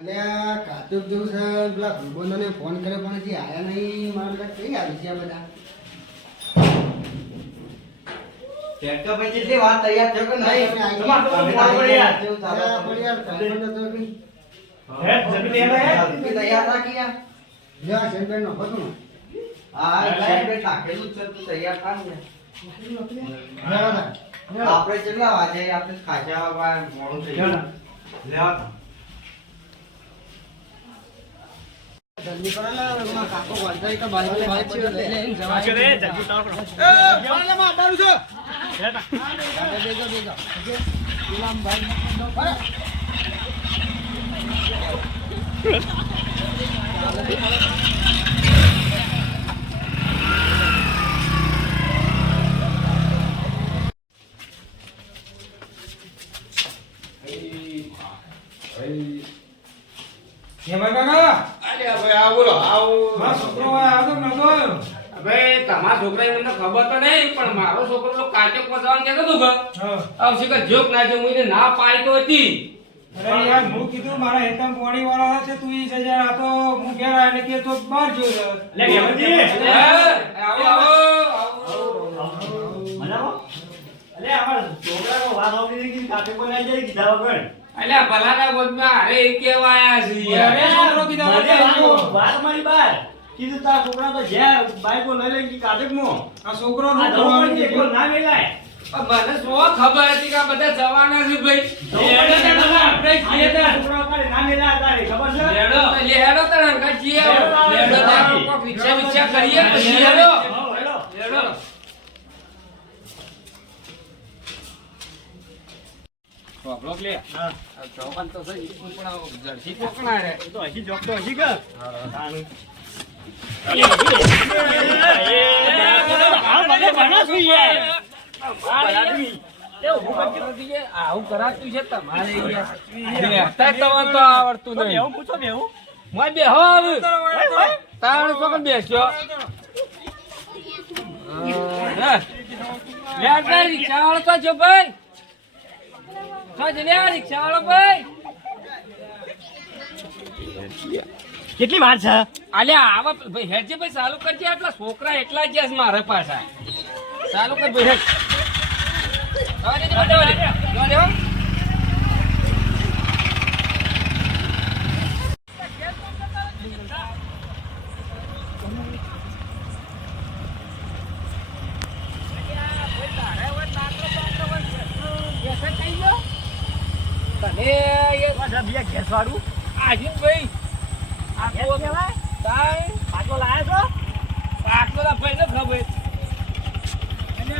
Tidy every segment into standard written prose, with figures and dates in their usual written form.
અલ્યા કાતુક જેવું છે પેલા ભાઈબંધોને ફોન કર્યો પણ હજી આયા નહીં મારા બધા કઈ આવી છે આ બધા ટ્રેક્ટર પછી કેટલી વાર તૈયાર થયો કે નહીં તમારે તમે તો આવી યાર પણ યાર ભાઈબંધો તો કઈ હે જલ્દી તૈયાર રાખી યાર લ્યા સેન્ટર નો હતો ને હા ટ્રેક્ટર નાખેલું છે તું તૈયાર થાન ને આપણે કેટલા વાગે આપણે ખાજા મોડું થઈ ગયું લેવા જલ્દી કરો ને મારા કાકો વળતાઈ તો બાઈક પર લઈને જવા જલ્દી તાવ કરો. પાલે માં બારું છે બેજો બેજો ગુલામ ભાઈ બરાબર તમારા છોકરા મને ખબર તો નહીં પણ મારો છોકરો તો કાચો પસાવાનું કહેતો હતો કે આવશે કે જોક ના જો મને ના પાડી તો હતી અરે યાર હું કીધું મારા હેતમ પોણી વાળા છે તું ઈ સજા આ તો હું ઘેર આવીને કે તો બહાર જો લે ગેમજી આવો આવો મજામાં અલે અમાર છોકરાનો વાત આવડી કે કાકે પણ આવી જાય કીધા વગર અલ્યા ભલાના બોધમાં અરે એ કેવા આયા છે યાર અરે છોકરો કીધા વગર વાત મારી બાર કીધું તાર છોકરા તો જે બાઈકો લઈ લઈ કે કાઢે મો આ છોકરો નો ના મેલાય મને શું ખબર હતી કે આ બધા જવાના છે ભાઈ આપણે જીએ તો છોકરા કાઢે ના મેલા તારે ખબર છે લેડો લેડો તો રંગા જીએ લેડો તો વિચાર વિચાર કરીએ પછી લેડો લેડો પ્રોબ્લેમ લે હા જવાન તો સહી પણ આ જર્સી કોકણા રે તો હજી જોક તો હજી કે આવું કરાતું છે તમારે તો આવડતું નહીં એવું પૂછો બેવું બેહો તાણ તો પણ બેસ્યો રિક્ષા વાળો તો છો ભાઈ રિક્ષા વાળો ભાઈ કેટલી વાર છે અલ્યા આવા ભાઈ હેડજે ભાઈ ચાલુ કરજે આટલા છોકરા એટલા જ છે મારા પાછા ચાલુ કર ભાઈ હેડ ગેસ વાળું આજે ભાઈ આટલો કહેવાય આટલો લાયો છો આટલો ભાઈ ને ખબર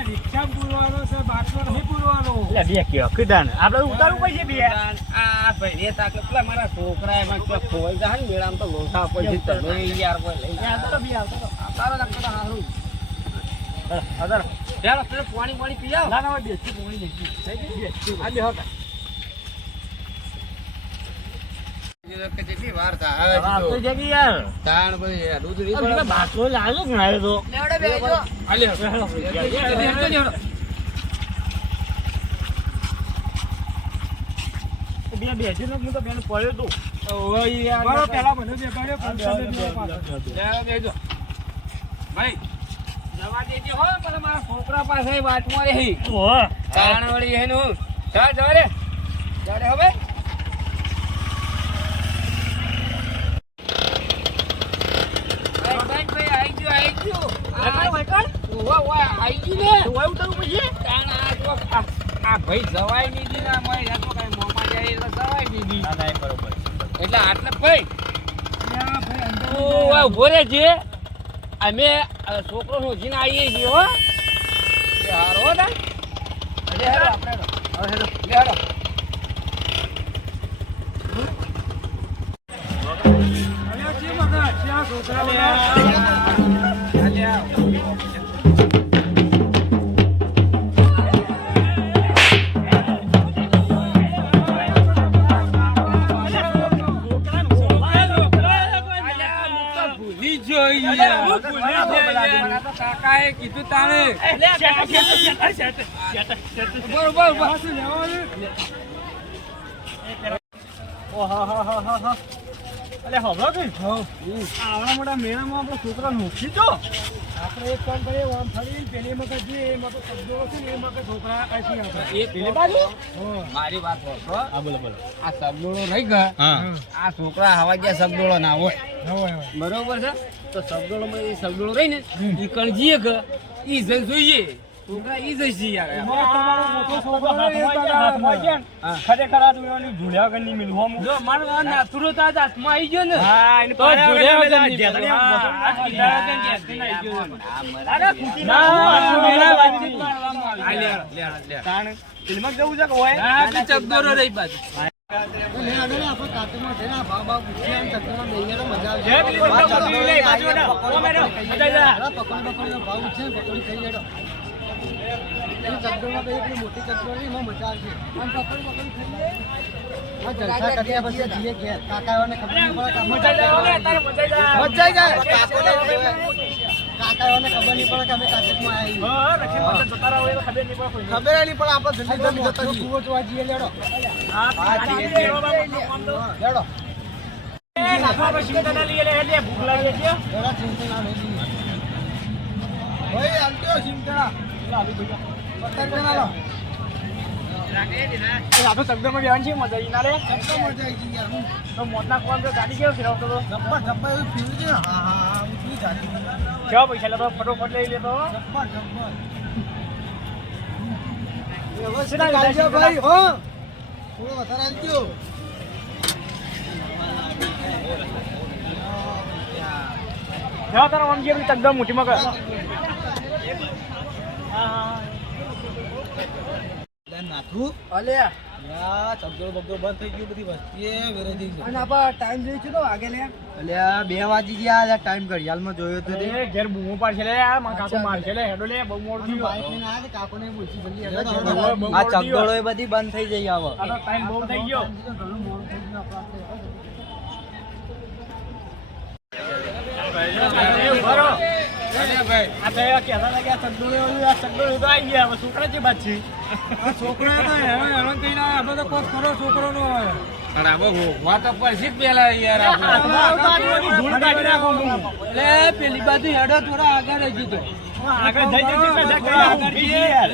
રિક્ષા પૂરવાનો છે બાટલો નહીં પૂરવાનો એટલે બે કે કીધાને આપણે ઉતારવું પડશે બે આ ભાઈ રે તાકે પેલા મારા છોકરા એમાં ક્યાંક ખોવાઈ જાય ને મેળામાં તો લોસા પછી તમે યાર કોઈ લઈ આવતો તો બે આવતો તો તારો લાગતો તો હારું અદર ચાલો તમે પાણી પી આવો ના ના બેસી પોણી દેખી બેસી આ બેહો કેટલી વાર તો જગી યાર તાણ ભાઈ દૂધ બાટલો લાવ્યો કે ના તો લેવડે બેજો આલે બે બેસી નો હું તો બેન પડ્યો તો ઓય યાર મારો પેલા મને બેઠાડ્યો બેજો ભાઈ જવા દેજે હો પણ મારા છોકરા પાસે વાટમાં રહી તાણ વળી એનું જા જવા રે જાડે હવે ભાઈ જવાય નહીં ના મળે તો કઈ મોમાં જાય એટલે જવાય નહીં બરોબર એટલે આટલે ભાઈ ઉભો રે છે અમે છોકરો શોધીને આવીએ છીએ હો એ હારો હો તા અરે હેરો આપણે હવે હેરો લે હેરો અલ્યા છે મગા ત્યાં છોકરા અલ્યા કાકાએ કીધું તારે બરોબર ઓહાહાહાહા. અલે હવળો કે આવડા મોટા મેળામાં આપણો છોકરા નોખી તો આપણે એક કામ કરીએ આમ ફરી પેલી મગજ જોઈએ એમાં તો શબ્દો છે ને એમાં કે છોકરા કાશી આપણે એક પેલી બાજુ મારી વાત હોતો હા બોલો બોલો આ સગડોળો રહી ગયા આ છોકરા હવા ગયા સગડોળો ના હોય બરોબર છે તો સગડોળો એ સગડોળો રહી ને ઈ કણજીએ કે ઈ જન જોઈએ છોકરા ઈ જઈશી યાર તમારો મોટો છોકરો હાથમાં છે ને ખરેખર આ દુનિયાની ભૂલ્યા વગરની મિલવા મૂક. જો મારો નાથુરો તો આજ હાથમાં આવી ગયો ને હા એને તો ભૂલ્યા વગરની ભૂલ્યા જેતણી આમ હા, મોટો આ ભૂલ્યા ભૂલ્યા વગરની જેતણી આવી ગયો. અરે ખુશી ના, ના વાતચીત વાતચીત આ લે, તાણ ફિલ્મમાં જવું છે કે હોય ના ચકદોરો રહી બાજુ જે પેલી બંદો પકડી લે બાજુ ના ઓ મેડમ અજય જા મચાઈ જા ઓલે તારે મચાઈ જા કાકાઓને ખબર નહીં પડે કે અમે કાચકમાં આવી હા રખી પાસે જતા રહો એ ખબર નહીં પડે કોઈ ખબર નહીં પડે આપણે જલ્દી જલ્દી જતા રહીએ. કૂવો જોવા જઈએ લેડો હા લેડો નાખવા પર શિંગડા લઈએ એટલે ભૂખ લાગી છે જરા ચિંતા ના લઈ લઈએ ભાઈ આલટ્યો સિંગડા પતંગ બનાવો આપડે શબ્દમાં બેન છે મજા ઈ ના રે કેટલો મજા આવી ગઈ યાર હું તો મોતના કોણ તો ગાડી કેવો ફેરવતો તો ડબ્બા ડબ્બા એવું પીવું છે હા હા હું પી જાતી કેવા પૈસા લેતો ફટોફટ લઈ લેતો ડબ્બા ડબ્બા વ્યવસ્થિત આલજો ભાઈ હો થોડો વધારે આલજો કેવા તારો આમ જે તકદમ મોટી મગર નાથું અલ્યા યા ચગડો બગડો બંધ થઈ ગયું બધી વસ્તી વેરેજી છે અને આપણે ટાઈમ જોઈ છે તો આગે લે અલ્યા 2 વાગી ગયા ટાઈમ ઘડિયાળમાં જોયો તો તે એ ઘેર બૂમો પાડશે લે આ માં કાકો મારશે લે હેડો લે બહુ મોડ થયું બાઈક લઈને આયા કાકોને બોલছি જલ્દી બહુ આ મોડું ચગડો થયું. એ બધી બંધ થઈ જઈ આવો આ તો ટાઈમ બહુ થઈ ગયો ઘણું મોડું થઈ ગયું એ ઉભા રહો. આ તો એવા કહેતા હતા કે આ ચકડોળે ઓલું, આ ચકડોળે તો આવી ગયા હવે છોકરા જે બાદ છે છોકરા હતા હેરાન કહીને આપણે તો કોઈ ખરો છોકરો નો હોય અરે આબો હોવા તો પડશે જ પેલા યાર આપણે હાથમાં આવતા ધૂળ કાઢી નાખો હું. એટલે પેલી બાજુ હેડો થોડા આગળ રહી જતો આગળ જઈ જઈ કેટલા જગ્યાએ ઊભી છે યાર.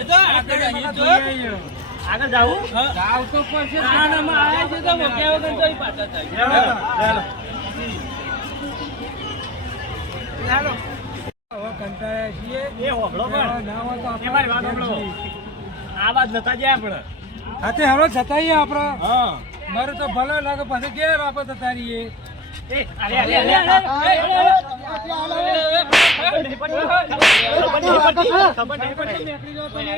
આગળ જાવું ગાવ તો પડશે આનામાં આયા છે તો મોક્યા વગર તો પાછા થાય હવે કંટાળ્યા છીએ એ હોભળો પણ ના હોય તો એ મારી વાત હોભળો. આ વાત જતા જાય આપણે હાથે હેડો જતાઈએ આપણે હા મારે તો ભલે લાગે પછી ઘેર આપણે જતા રહીએ એ અરે અરે અરે ખબર નહીં પડતી નીકળી જાઓ તમે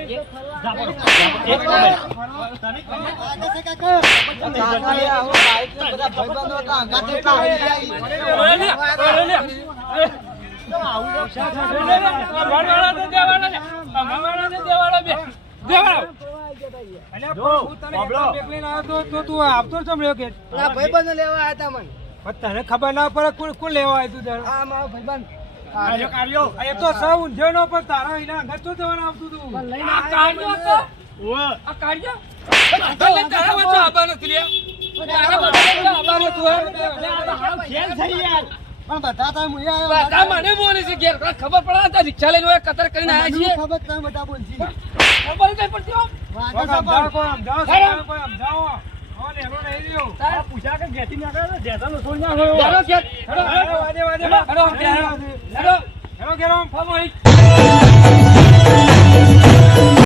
ભાઈબંધો લેવા આવ્યા હતા મને તને ખબર ના પડે કોણ લેવા આવ્યું તું આ મારો ભાઈબંધ એ તો સૌ ઊંઝેનો પણ તારા એના અંગત તો જવાનું આવતું તું લઈને આ કાઢ્યો તો ઓવે આ કાઢ્યો એટલે તારા વચ્ચે આવવાનો તું લે તારા વચ્ચે આવવાનો તું ખેલ થઈ યાર પણ બધા તો હું આવ્યો બધા મને બોલે છે ઘેર ખબર પડે તો રિક્ષા લઈને ઓય કતર કરીને આયા છીએ ખબર તમે બધા બોલજી ખબર કઈ પડતી હો તારા પૂછા કે ઘેટી નાખે જેતા નો છોડી નાખો ચાલો ઘેર હેડો વાજે વાજે હેડો હેડો હેડો હેડો હેલો ઘેરો ફોન